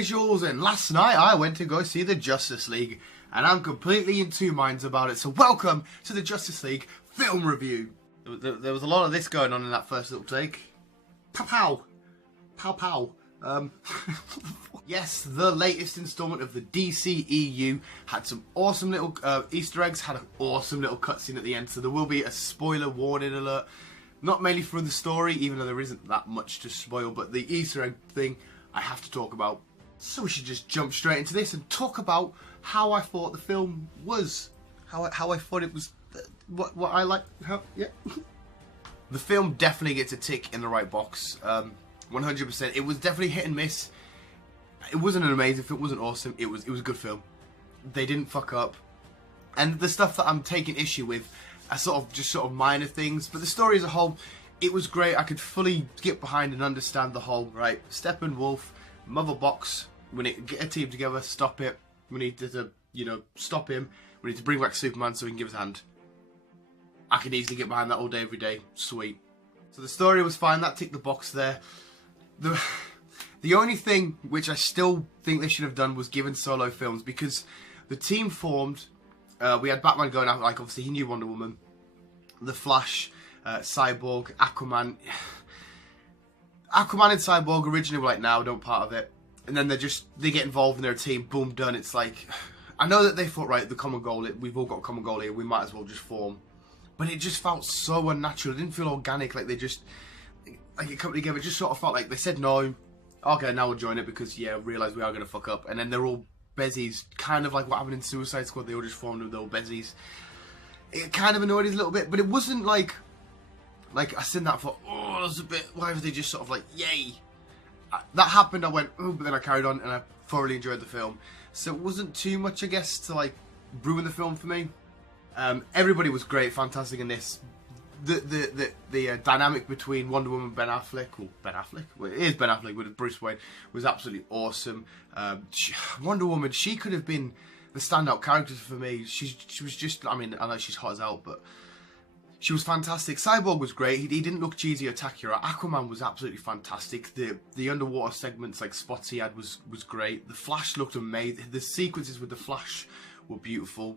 visuals, and last night I went to go see the Justice League, and I'm completely in two minds about it, so welcome to the Justice League film review. There was a lot of this going on in that first little take. Pow pow. Pow pow. Yes, the latest installment of the DCEU had some awesome little Easter eggs, had an awesome little cutscene at the end, so there will be a spoiler warning alert. Not mainly for the story, even though there isn't that much to spoil, but the Easter egg thing I have to talk about. So we should just jump straight into this and talk about how I thought the film was. How I thought it was, what I like, yeah. The film definitely gets a tick in the right box, 100%. It was definitely hit and miss. It wasn't an amazing film, it wasn't awesome, it was a good film. They didn't fuck up. And the stuff that I'm taking issue with are sort of minor things, but the story as a whole, it was great. I could fully get behind and understand the whole, right, Steppenwolf, Mother Box, we need to get a team together, stop it, we need to, you know, stop him, we need to bring back Superman so he can give his hand. I can easily get behind that all day, every day, sweet. So the story was fine, that ticked the box there. The only thing which I still think they should have done was given solo films, because the team formed. We had Batman going out, like, obviously he knew Wonder Woman, The Flash, Cyborg, Aquaman. Aquaman and Cyborg originally were like, no, don't part of it. And then they get involved in their team, boom, done. It's like, I know that they thought, right, the common goal, we've all got a common goal here, we might as well just form. But it just felt so unnatural, it didn't feel organic, like they just, like it come together, it just sort of felt like they said no, okay, now we'll join it because, yeah, realise we are going to fuck up. And then they're all bezies, kind of like what happened in Suicide Squad, they all just formed them, they were bezies. It kind of annoyed us a little bit, but it wasn't like I said that for, oh, that was a bit, why were they just sort of like, yay. That happened, I went, oh, but then I carried on and I thoroughly enjoyed the film. So it wasn't too much, I guess, to like ruin the film for me. Everybody was great, fantastic in this. The dynamic between Wonder Woman and Ben Affleck, well, it is Ben Affleck with Bruce Wayne, was absolutely awesome. Wonder Woman, she could have been the standout character for me. She was just, I mean, I know she's hot as hell, but she was fantastic. Cyborg was great. He didn't look cheesy or tacky. Aquaman was absolutely fantastic. The underwater segments, like spots he had, was great. The Flash looked amazing. The sequences with the Flash were beautiful.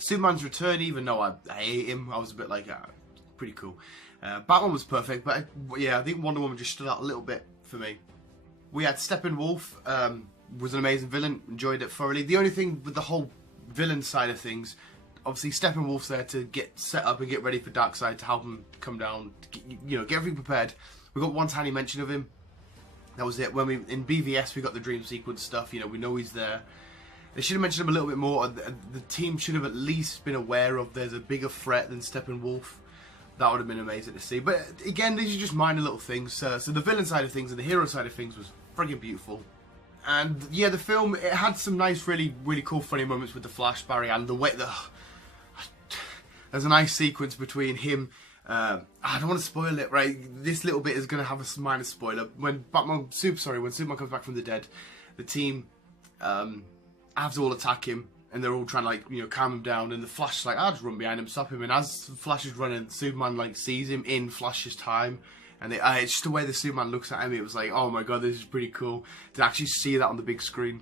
Superman's return, even though I hate him, I was a bit like, pretty cool. Batman was perfect, but yeah, I think Wonder Woman just stood out a little bit for me. We had Steppenwolf, was an amazing villain, enjoyed it thoroughly. The only thing with the whole villain side of things, obviously Steppenwolf's there to get set up and get ready for Darkseid to help him come down, to get everything prepared. We got one tiny mention of him. That was it. When in BVS we got the dream sequence stuff, we know he's there. They should have mentioned him a little bit more. The team should have at least been aware of there's a bigger threat than Steppenwolf. That would have been amazing to see. But again, these are just minor little things. So the villain side of things and the hero side of things was friggin' beautiful. And yeah, the film, it had some nice, really, really cool, funny moments with the Flash, Barry, and the way there's a nice sequence between him. I don't want to spoil it, right? This little bit is going to have a minor spoiler. When Superman comes back from the dead, the team have to all attack him, and they're all trying to, like, calm him down, and the Flash is like, I'll just run behind him, stop him, and as Flash is running, Superman, like, sees him in Flash's time, and it's just the way the Superman looks at him, it was like, oh my god, this is pretty cool, to actually see that on the big screen.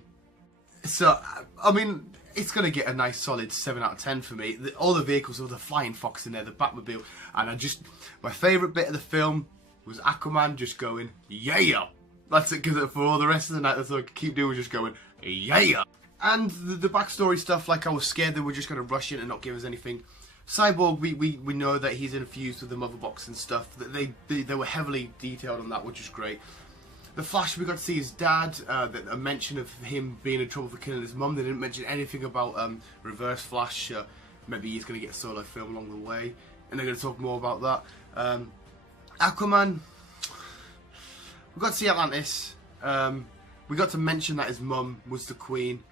So, I mean, it's going to get a nice solid 7 out of 10 for me. All the vehicles, all the Flying Fox in there, the Batmobile, and my favourite bit of the film was Aquaman just going, yeah! That's it, because for all the rest of the night, that's what I keep doing, was just going, yeah! And the backstory stuff, like I was scared they were just going to rush in and not give us anything. Cyborg, we know that he's infused with the Mother Box and stuff. They were heavily detailed on that, which is great. The Flash, we got to see his dad, a mention of him being in trouble for killing his mum. They didn't mention anything about Reverse Flash. Maybe he's going to get a solo film along the way, and they're going to talk more about that. Aquaman, we got to see Atlantis. We got to mention that his mum was the queen,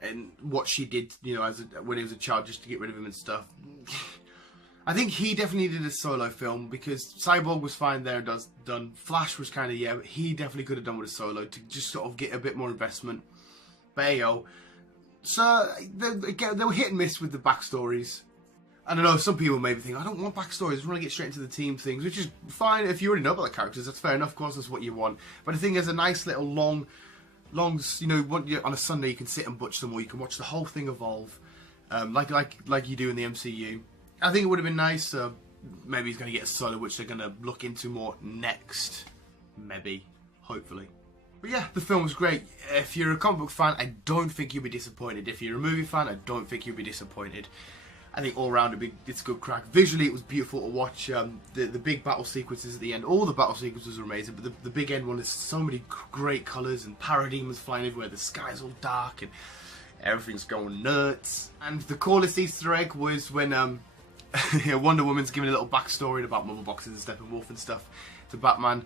and what she did, when he was a child, just to get rid of him and stuff. I think he definitely did a solo film, because Cyborg was fine there and done. Flash was kind of, yeah, but he definitely could have done with a solo to just sort of get a bit more investment. But so they were hit and miss with the backstories. I don't know, some people maybe think, I don't want backstories, I just want to get straight into the team things, which is fine if you already know about the characters, that's fair enough, of course that's what you want. But I think there's a nice little long Longs, you know, on a Sunday you can sit and butch them, or you can watch the whole thing evolve, like you do in the MCU. I think it would have been nice. Maybe he's going to get a solo, which they're going to look into more next. Maybe, hopefully. But yeah, the film was great. If you're a comic book fan, I don't think you'll be disappointed. If you're a movie fan, I don't think you'll be disappointed. I think all around it's a good crack. Visually, it was beautiful to watch. The big battle sequences at the end, all the battle sequences were amazing. But the big end one is so many great colours, and parademons flying everywhere. The sky's all dark and everything's going nuts. And the coolest Easter egg was when Wonder Woman's giving a little backstory about mother boxes and Steppenwolf and stuff to Batman.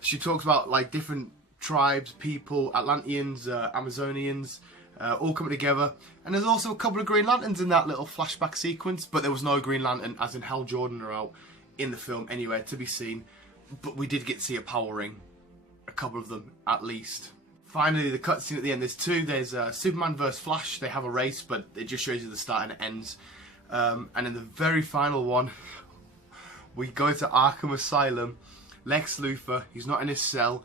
She talks about like different tribes, people, Atlanteans, Amazonians, all coming together. And there's also a couple of Green Lanterns in that little flashback sequence, but there was no Green Lantern, as in Hal Jordan, or out in the film anywhere to be seen. But we did get to see a power ring, a couple of them at least. Finally, the cutscene at the end, there's two. There's Superman vs Flash. They have a race, but it just shows you the start and it ends. And in the very final one, we go to Arkham Asylum. Lex Luthor, he's not in his cell.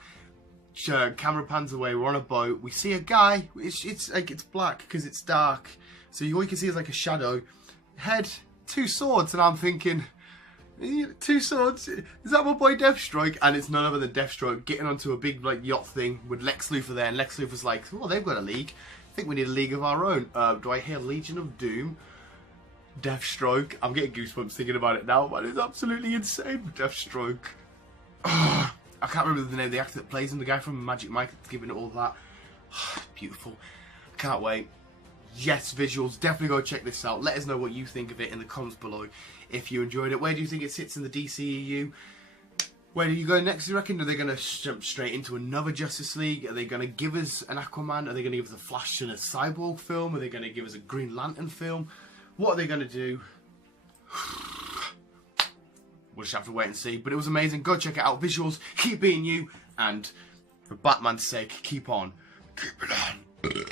Camera pans away, we're on a boat. We see a guy. It's like it's black because it's dark, so all you can see is like a shadow. Head, two swords, and I'm thinking, two swords? Is that my boy Deathstroke? And it's none other than Deathstroke getting onto a big like yacht thing with Lex Luthor there, and Lex Luthor's like, "Oh, they've got a league. I think we need a league of our own." Do I hear Legion of Doom? Deathstroke. I'm getting goosebumps thinking about it now, but it's absolutely insane. Deathstroke. I can't remember the name of the actor that plays him, the guy from Magic Mike that's giving it all that. Beautiful. Can't wait. Yes, visuals. Definitely go check this out. Let us know what you think of it in the comments below if you enjoyed it. Where do you think it sits in the DCEU? Where do you go next, do you reckon? Are they going to jump straight into another Justice League? Are they going to give us an Aquaman? Are they going to give us a Flash and a Cyborg film? Are they going to give us a Green Lantern film? What are they going to do? We'll just have to wait and see. But it was amazing. Go check it out. Visuals, keep being you. And for Batman's sake, keep on. Keep it on.